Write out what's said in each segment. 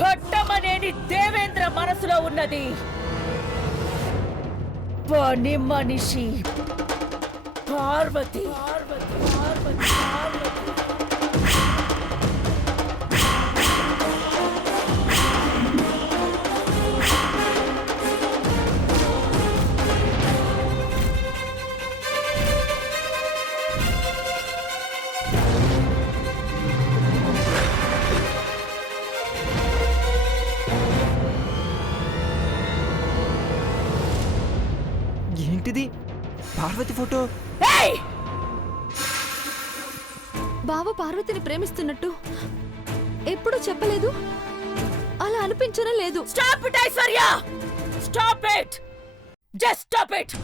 ఘట్టమనేని దేవేంద్ర మనసులో ఉన్నది పని మనిషి పార్వతి. ఏంటిది? పార్వతి ఫోటో. బావ పార్వతిని ప్రేమిస్తున్నట్టు ఎప్పుడూ చెప్పలేదు, అలా అనిపించడం లేదు. Stop it Aishwarya, stop it, just stop it.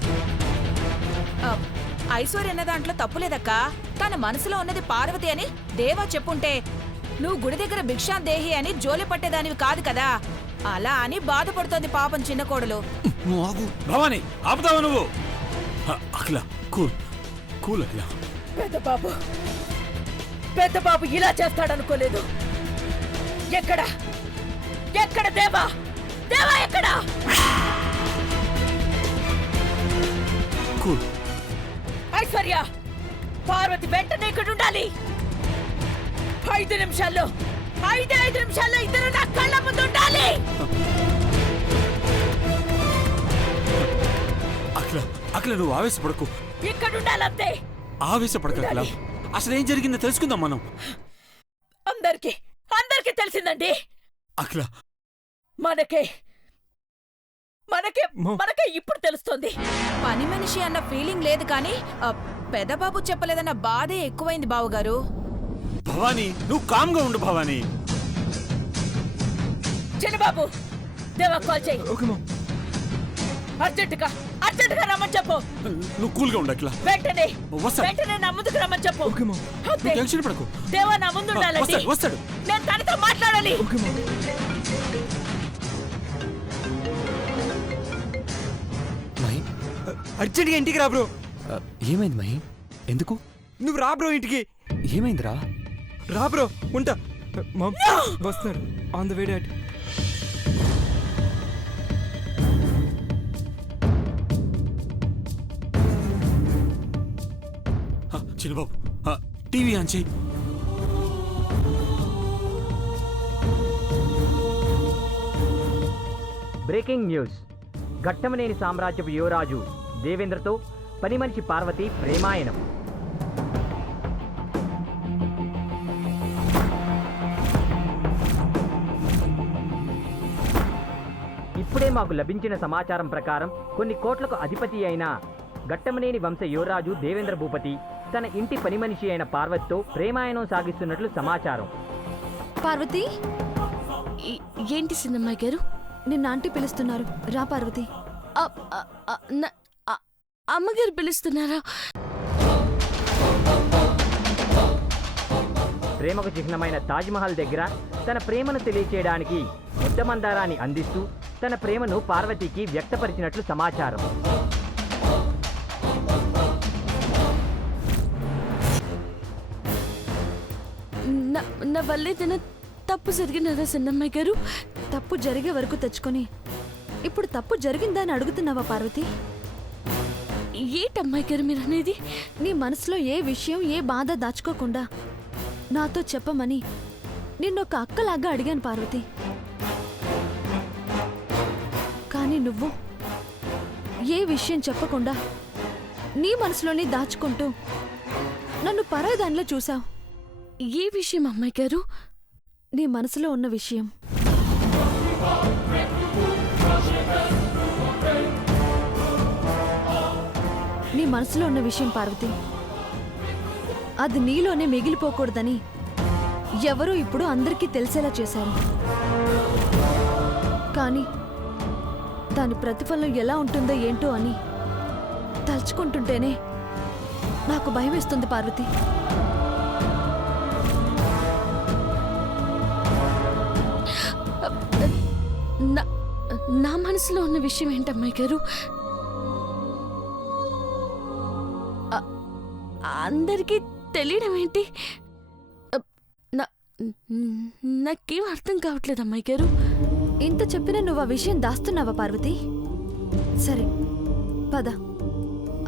Aishwarya అన్న దాంట్లో తప్పులేదక్కా. తన మనసులో ఉన్నది పార్వతి అని దేవా చెప్పుంటే నువ్వు గుడి దగ్గర భిక్షాందేహి అని జోలి పట్టేదానివి కాదు కదా. అలా అని బాధపడుతోంది పాపం చిన్న కోడలు. భవాని ఆపుతావా నువ్వు? అఖిల కూల్ కూల్ అఖిల. పెద్ద బాబు ఇలా చేస్తాడనుకోలేదు. ఎక్కడ ఎక్కడ దేవా? దేవా ఎక్కడ? కూల్. ఐశ్వర్య, పార్వతి వెంటనే ఇక్కడ ఉండాలి. 5 నిమిషాల్లో 5 నిమిషాల్లో ఇద్దరు నా కళ్ళ ముందు ఉండాలి. అఖిల అఖిల నువ్వు ఆవేశపడకు. ఇక్కడ ఉండాలంతే. ఆవేశపడక అఖిల. అసలు ఏం జరిగిందో తెలుసుకుందాం మనం. అందరికి తెలిసిందండి. అఖిల మనకే ఇప్పుడు తెలుస్తుంది. పని మనిషి అన్న ఫీలింగ్ లేదు కానీ పెదబాబు చెప్పలేదన్న బాధే ఎక్కువైంది బావుగారు. భవాని నువ్వు కామ్గా ఉండు. భవాని. చిన్నబాబు, దేవా కాల్ చేయి. అర్జెంటుగా రమ్మని చెప్పు. నువ్వు కూల్గా ఉండు అఖిల. వెంటనే వస్తాడు. వెంటనే నా ముందుకు రమ్మని చెప్పు. అంతే. టెన్షన్ పడకు. దేవా నా ముందు ఉండాలండి. వస్తాడు. నేను తనతో మాట్లాడాలి. అర్జెంట్గా ఇంటికి రా బ్రో. ఏమైంది మహి? ఎందుకు? నువ్వు రా బ్రో ఇంటికి. ఏమైందిరా? రా బ్రో, ఉంటా. వస్తాడు ఆన్ ద వే డాడ్. చిన్నబాబు టీవీ ఆన్ చేయి. Breaking news. ఘట్టమనేని సామ్రాజ్యపు యువరాజు దేవేంద్రతో పని మనిషి పార్వతి ప్రేమాయణం. ఇప్పుడే మాకు లభించిన సమాచారం ప్రకారం కొన్ని కోట్లకు అధిపతి అయిన ఘట్టమనేని వంశ యువరాజు దేవేంద్ర భూపతి తన ఇంటి పని మనిషి అయిన పార్వతితో ప్రేమాయణం సాగిస్తున్నట్లు సమాచారం. పార్వతి, ఏంటి సిన్నమ్మాయి గారు? నిన్న ఆంటీ పిలుస్తున్నారు, రా పార్వతి. అమ్మగారు పిలుస్తున్నారా? ప్రేమకు చిహ్నమైన తాజ్మహల్ దగ్గర తన ప్రేమను తెలియచేయడానికి ముద్దమందారాన్ని అందిస్తూ తన ప్రేమను పార్వతికి వ్యక్తపరిచినట్లు సమాచారం. నా వల్లేదైనా తప్పు జరిగినదా సిన్నమ్మాయి గారు? తప్పు జరిగే వరకు తెచ్చుకొని ఇప్పుడు తప్పు జరిగిందా అని అడుగుతున్నావా పార్వతి? ఏంటమ్మాయి గారు మీరు అనేది? నీ మనసులో ఏ విషయం, ఏ బాధ దాచుకోకుండా నాతో చెప్పమని నిన్నొక అక్కలాగా అడిగాను పార్వతి. కానీ నువ్వు ఏ విషయం చెప్పకుండా నీ మనసులోనే దాచుకుంటూ నన్ను పరాయిదానిలో చూసావు. ఏ విషయం అమ్మాయి గారు? నీ మనసులో ఉన్న విషయం. నీ మనసులో ఉన్న విషయం పార్వతి, అది నీలోనే మిగిలిపోకూడదని ఎవరో ఇప్పుడు అందరికీ తెలిసేలా చేశారు. కానీ దాని ప్రతిఫలం ఎలా ఉంటుందో ఏంటో అని తలుచుకుంటుంటేనే నాకు భయం వేస్తుంది పార్వతి. నా మనసులో ఉన్న విషయం ఏంటమ్మాయి గారు? అందరికీ తెలియడం ఏంటి? నాకేం అర్థం కావట్లేదు అమ్మాయి గారు. ఇంత చెప్పినా నువ్వు ఆ విషయం దాస్తున్నావా పార్వతి? సరే పద,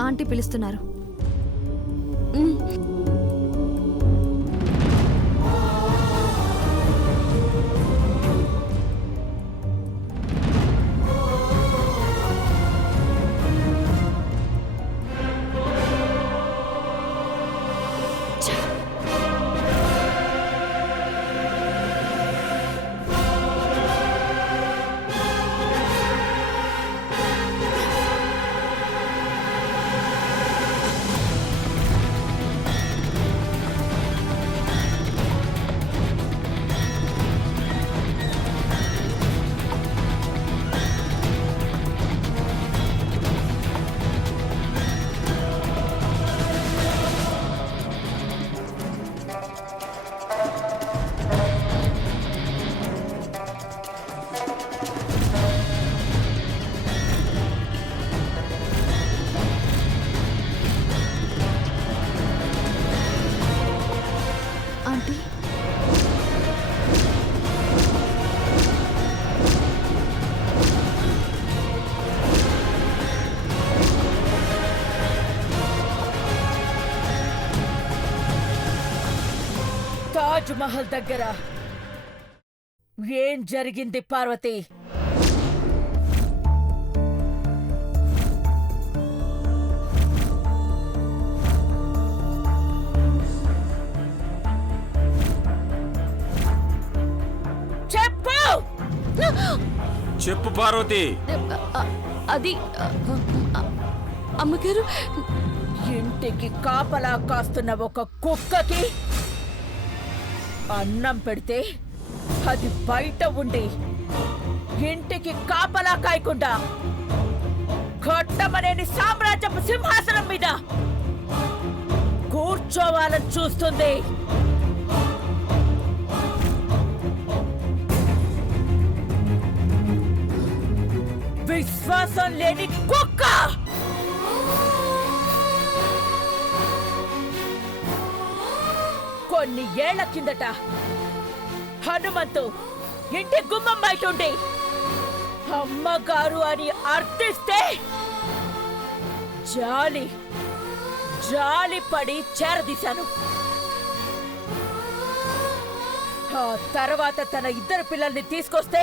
ఆంటీ పిలుస్తున్నారు. ఆంటీ, తాజ్ మహల్ దగ్గర ఏం జరిగింది పార్వతి? చెప్పు. చెప్పు పార్వతి. అది అమ్మగారు, ఇంటికి కాపలా కాస్తున్న ఒక కుక్కకి అన్నం పెడితే అది బయట ఉండి ఇంటికి కాపలా కాయకుండా ఘట్టమనేని సామ్రాజ్యపు సింహాసనం మీద కూర్చోవాలని చూస్తుంది. విశ్వాసం లేని కుక్క! కొన్ని ఏళ్ల కిందట హనుమంతు ఇంటి గుమ్మం బయట ఉండి అమ్మగారు అని అర్థిస్తే జాలి పడి చేరదీశాను. ఆ తర్వాత తన ఇద్దరు పిల్లల్ని తీసుకొస్తే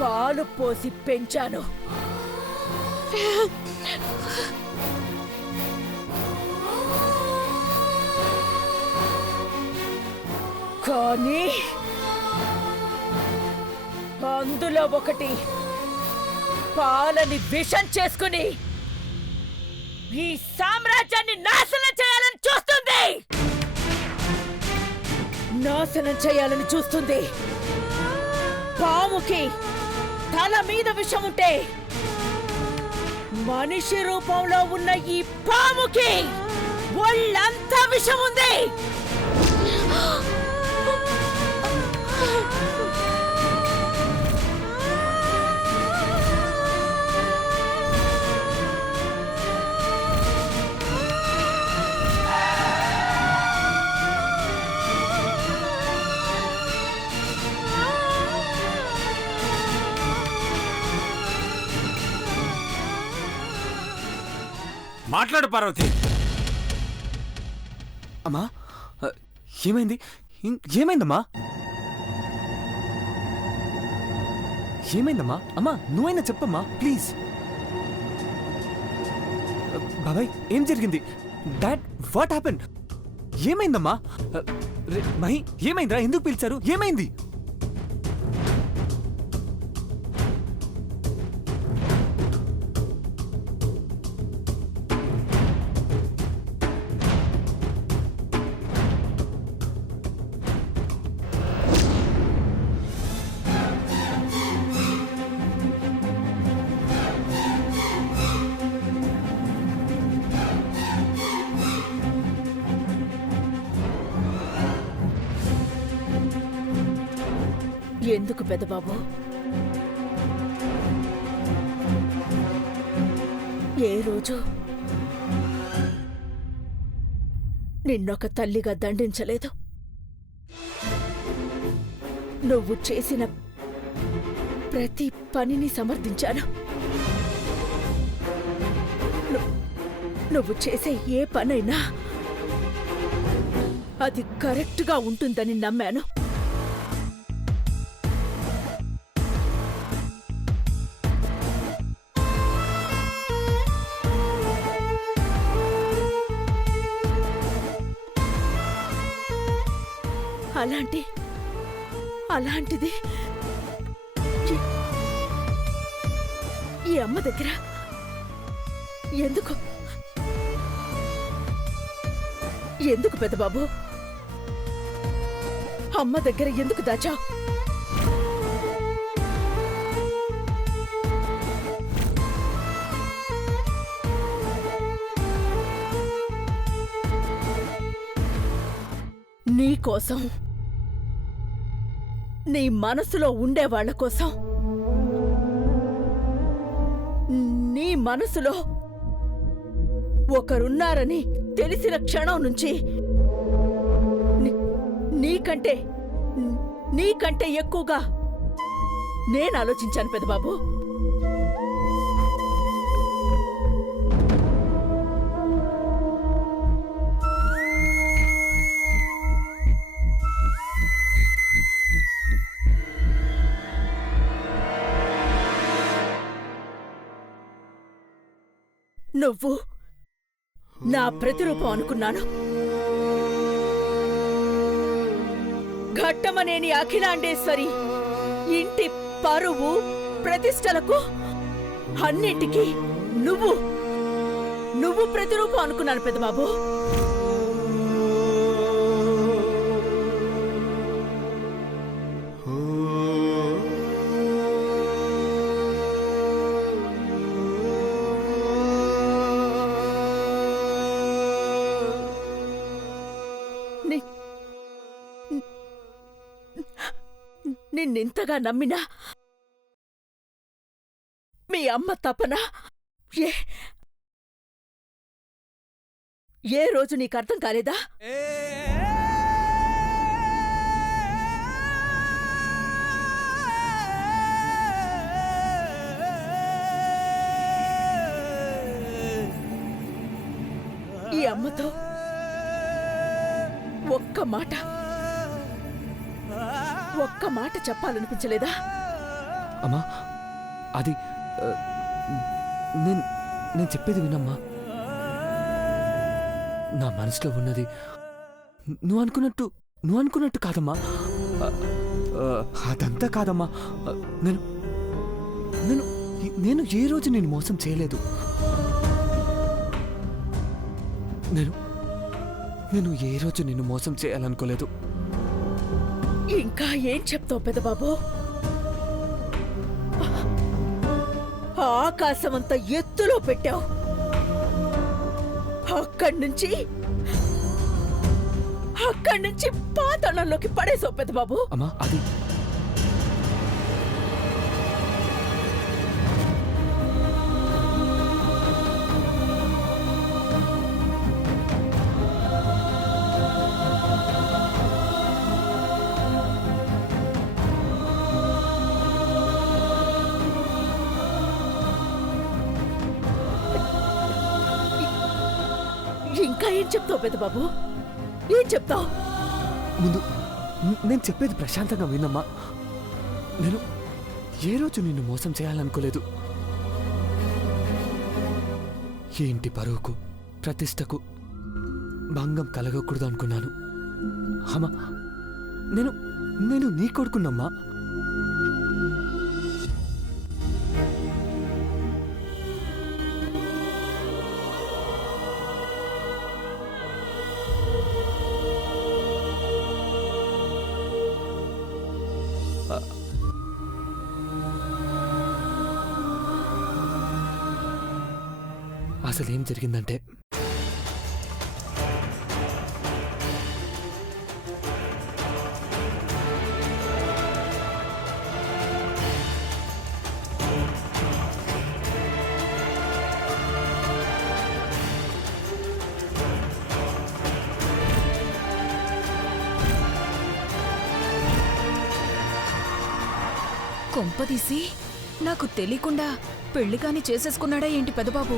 పాలు పోసి పెంచాను. కానీ అందులో ఒకటి పాలని విషం చేసుకుని ఈ సామ్రాజ్యాన్ని నాశనం చేయాలని చూస్తుంది. పాముకి తల మీద విషం ఉంటే మనిషి రూపంలో ఉన్న ఈ పాముకి ఒళ్ళంతా విషం ఉంది. మాట్లాడు పార్వతి. అమ్మా, ఏమైంది? ఏమైందమ్మా? ఏమైందమ్మా? అమ్మా, నువ్వైనా చెప్పమ్మా ప్లీజ్. బాబాయ్, ఏం జరిగింది? Dad, what happen? ఏమైందమ్మా? మహి, ఏమైందిరా? ఎందుకు పిలిచారు? ఏమైంది? ఎందుకు పెద్దబాబు? ఏ రోజు నిన్నొక తల్లిగా దండించలేదు. నువ్వు చేసిన ప్రతి పనిని సమర్థించాను. నువ్వు చేసే ఏ పనైనా అది కరెక్ట్గా ఉంటుందని నమ్మాను. అలాంటిది ఈ అమ్మ దగ్గర ఎందుకు పెద్దబాబు? అమ్మ దగ్గర ఎందుకు దాచావు? నీకోసం, నీ మనసులో ఉండేవాళ్ల కోసం, నీ మనసులో ఒకరున్నారని తెలిసిన క్షణం నుంచి నీకంటే ఎక్కువగా నేను ఆలోచించాను పెద్దబాబు. నువ్వు నా ప్రతిరూపం అనుకున్నాను. ఘట్టమనేని అఖిలాండేశ్వరి ఇంటి పరువు ప్రతిష్టలకు అన్నింటికీ నువ్వు ప్రతిరూపం అనుకున్నాను పెద్దబాబు. నిన్నింతగా నమ్మినా మీ అమ్మ తపన ఏ రోజు నీకు అర్థం కాలేదా? ఈ అమ్మతో ఒక్క మాట చెప్పాలనిపించలేదా? అమ్మా, అది నేను చెప్పేది వినమ్మా. నా మనసులో ఉన్నది నువ్వు అనుకున్నట్టు కాదమ్మా. అదంతా కాదమ్మా. నేను ఏ రోజు నేను మోసం చేయలేదు. నేను ఏ రోజు నిన్ను మోసం చేయాలనుకోలేదు. ఇంకా ఏం చెప్తావు పెద్దబాబు? ఆకాశమంత ఎత్తులో పెట్టావు, అక్కడి నుంచి పాతాళంలోకి పడేసావు పెద్దబాబు. అమ్మా, అది ఇంకా ఏం చెప్తావు పెద్దబాబు? ఏం చెప్తావు? ముందు నేను చెప్పేది ప్రశాంతంగా వినమ్మా. నేను ఏ రోజు నిన్ను మోసం చేయాలనుకోలేదు. ఈ ఇంటి పరువుకు ప్రతిష్టకు భంగం కలగకూడదు అనుకున్నాను. అమ్మా, నేను నీ కొడుకున్నమ్మా. అసలేం జరిగిందంటే, కొంపదీసి నాకు తెలియకుండా పెళ్లి కాని చేసేసుకున్నాడా ఏంటి పెదబాబు?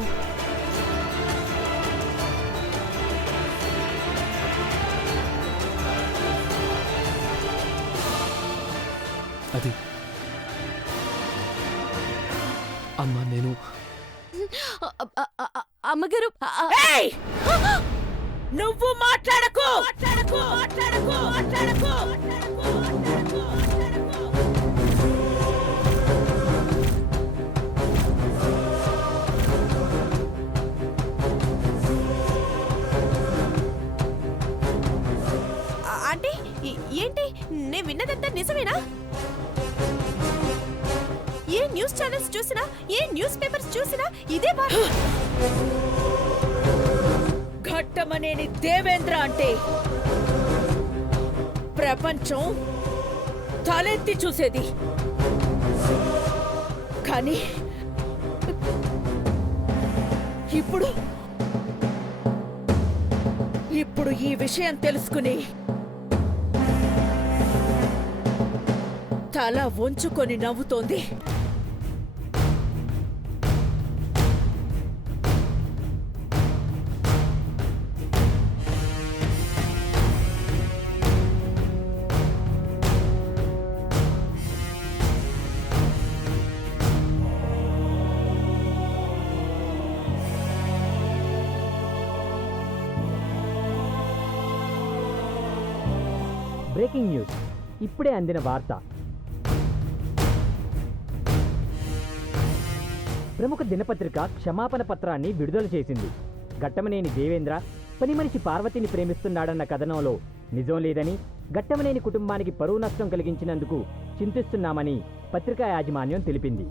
అది అమ్మా నేను అమ్మగారు ఏయ్! నువ్వు మాట్లాడకు మాట్లాడకు మాట్లాడకు మాట్లాడకు అంటే ఏంటి నేను విన్నదంతా నిజమేనా? ఏ న్యూస్ ఛానల్స్ చూసినా, ఏ న్యూస్ పేపర్స్ చూసినా ఇదే వార్త. ఘట్టమనేని దేవేంద్ర అంటే ప్రపంచం తలెత్తి చూసేది. కానీ ఇప్పుడు ఇప్పుడు ఈ విషయం తెలుసుకుని తల వంచుకొని నవ్వుతోంది. బ్రేకింగ్ న్యూస్, ఇప్పుడే అందిన వార్త. ప్రముఖ దినపత్రిక క్షమాపణ పత్రాన్ని విడుదల చేసింది. ఘట్టమనేని దేవేంద్ర పని మనిషి పార్వతిని ప్రేమిస్తున్నాడన్న కథనంలో నిజం లేదని, ఘట్టమనేని కుటుంబానికి పరువు నష్టం కలిగించినందుకు చింతిస్తున్నామని పత్రికా యాజమాన్యం తెలిపింది.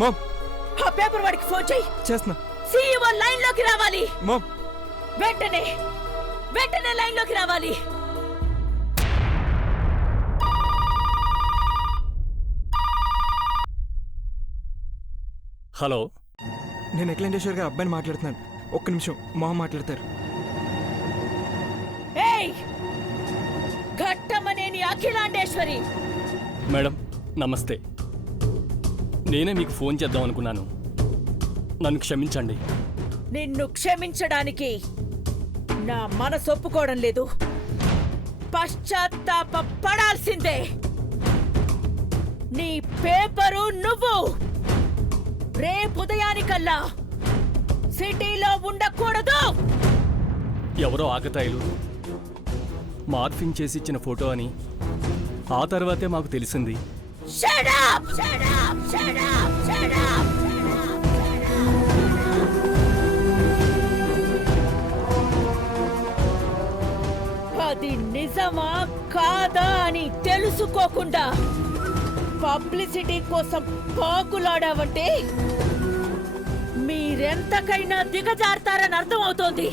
మామ్, ఆ పేపర్ వాడికి ఫోన్ చెయ్యి. చేస్తున్నా. సీఈఓ లైన్ లోకి రావాలి. మామ్, వెంటనే వెంటనే లైన్ లోకి రావాలి. హలో, నేను అఖిలేంద్రేశ్వర్ గారు అబ్బాయిని మాట్లాడుతున్నాను. ఒక్క నిమిషం, మామ మాట్లాడతారు. ఏయ్! ఘట్టమనేని అఖిలాండేశ్వరి. మేడం నమస్తే. నేనే మీకు ఫోన్ చేద్దాం అనుకున్నాను. నన్ను క్షమించండి. నిన్ను క్షమించడానికి నా మనసు ఒప్పుకోవడం లేదు. పశ్చాత్తాప పడాల్సిందే. నీ పేపరు నువ్వు రేపు ఉదయానికల్లా సిటీలో ఉండకూడదు. ఎవరో ఆకతాయిలు మార్ఫింగ్ చేసి ఇచ్చిన ఫోటో అని ఆ తర్వాతే మాకు తెలిసింది. Shut up! Shut up! Shut up! Shut up! అది నిజమా కాదా అని తెలుసుకోకుండా పబ్లిసిటీ కోసం పాకులాడావంటే మీరెంతకైనా దిగజారుతారని అర్థం అవుతోంది.